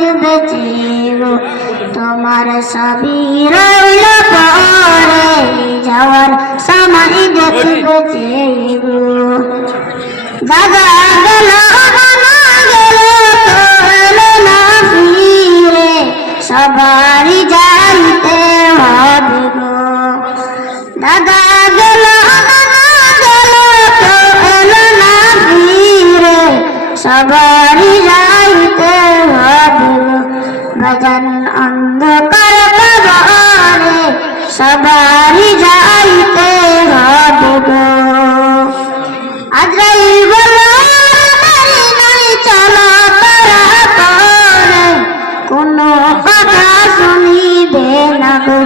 দেখবে গো, তোমার সবই রইল পরে, যাওয়ার সময় দেখবে গো। দাদা গেল নানা গেল এলো না ফিরে, সবারই যাইতে হবে গো। দাদা গেল নানা গেল এলো না ফিরে, সবারই যাইতে হবে গো। ভজন অন্ধকার কবরে, সবারই যাইতে হবে গো। আজরাইল বলল দেরি নাই চলো তারা করে, কোনো কথা শুনিবে না গো।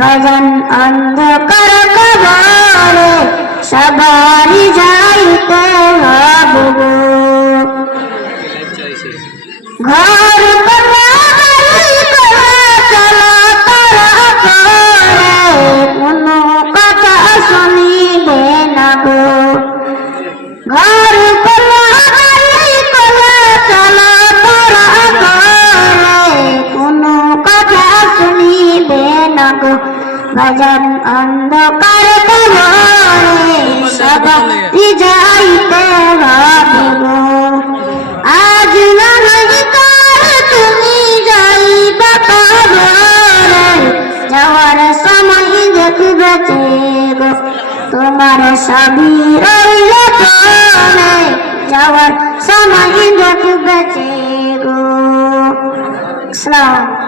ভজন অন্ধকার কবরে, সবারই যাইতে হবে গো। ঘর করলা বাড়ি করলা চলো তারা করে, কোনো কথা শুনিবে না গো। ঘর করলা বাড়ি করলা চলো তারা করে, কোনো কথা শুনিবে না গো। ভজন অন্ধকার কবরে, সবাই যাইতে হবে গো। আজ না তুমি যাইবা কবরে, যাওয়ার সময় দেখবে গো, তোমার সবই রইল পরে, যাওয়ার সময় দেখবে গো। আসসালামু আলাইকুম।